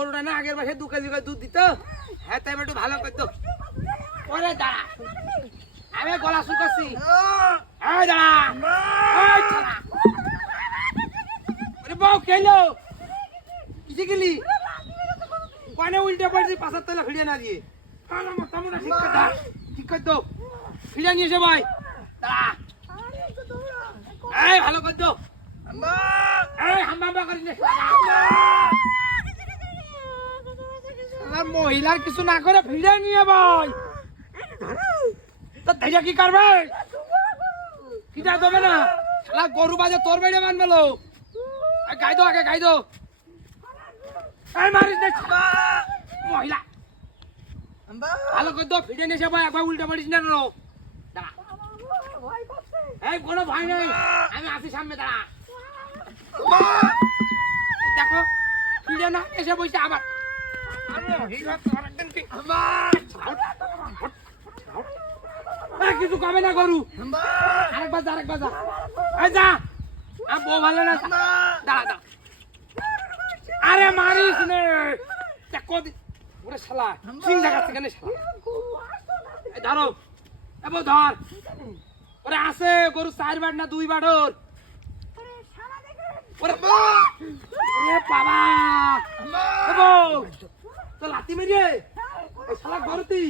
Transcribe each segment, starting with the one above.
গরুটা না আগের মাসে 2 কেজি করে দুধ দিত, হ্যাঁ তাই একটু ভালো করতো। ওরে দাঁড়া, আমি গলা শুকাচ্ছি। এই দাঁড়া, এই ছাড়া। ওরে বউ খেলো, কিসে গেলি? কয়নে উল্টে পড়ছি পাশার তলা ফিরিয়ে না দিয়ে। মোটামুটি ঠিক করে দাও, ঠিক করে দাও। ফিরিয়ে নিয়ে এসে ভাই, দাঁড়া। এই ভালো করতো। এই হাম্বা করিস না। মহিলার কিছু না করে ফিরে নিয়ে ভাই তো দেখে কি করবে? কিটা দেবে না শালা গরু বাজে তোর বেড়ে মানবে লো। গাই দো আগে গাই দো। এই মারিস না মহিলা, ভালো করে দো ফিরে নিয়ে ভাই। একবার উল্টা মারিস না। দাঁড়া, এই কোনো ভয় নেই, আমি আসি সামনে। দাঁড়া, দেখো ফিরে না এসে বসে আবার কিছু কবে না গরু। আরেকবার যা, আরেকবার যা। যা, বউ ভালো না। দাঁড়া দাঁড়া, আরে মারিস নে। ওরে শালা সিং দেখাচ্ছে কেন শালা? ধরো এবার ধর। ওরে আছে গরু 4 বার না 2 বার ওর। ওরে বাবা তো লাতি মেরে শালা গরুতি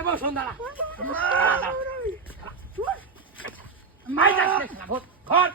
এবার শোন। দাঁড়া, মাই যাস ঘর ঘর